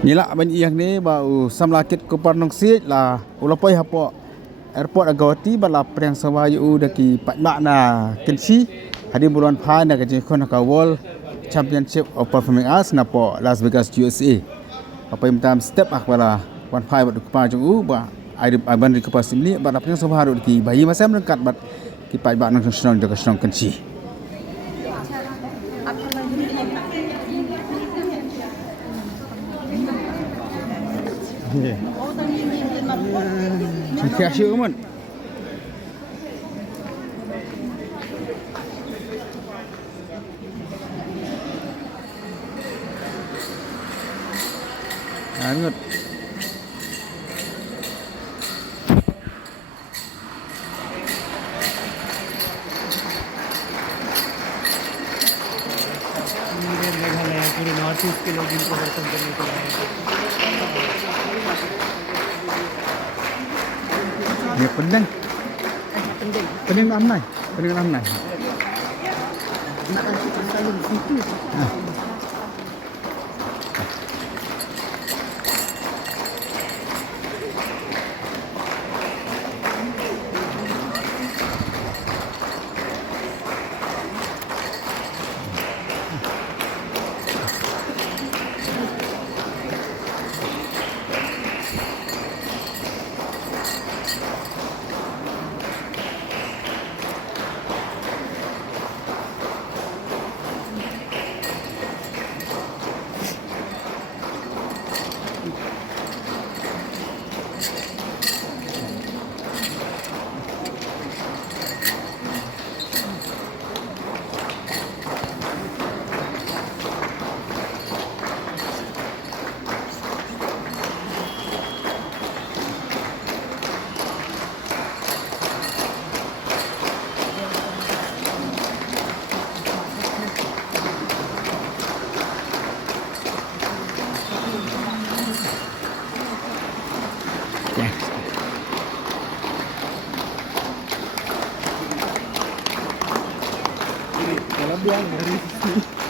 Nilak ban iang ni bau Samla Kitkupar nong siej lah ulapai hapo airport agawati bala priang sawayu daki Paidbah na Kmie hadir bulan phai na kaje khon ka World Championship of Performing Arts na po Las Vegas USA. Apa yang tam step bala wan phai bad kupa jung ba ai ban ri kupa simli bala priang sawayu daki bayi masam rengkat bad ki Paidbah nong snong de snong Kmie. Terima kasih ummat. Angat. पूरे north east के लोग इनको दर्शन करने को आए हैं। Ya pening. Pening nak amnai. Pening nak amnai. Nak kasih salun situ. Kalau biang dari sini.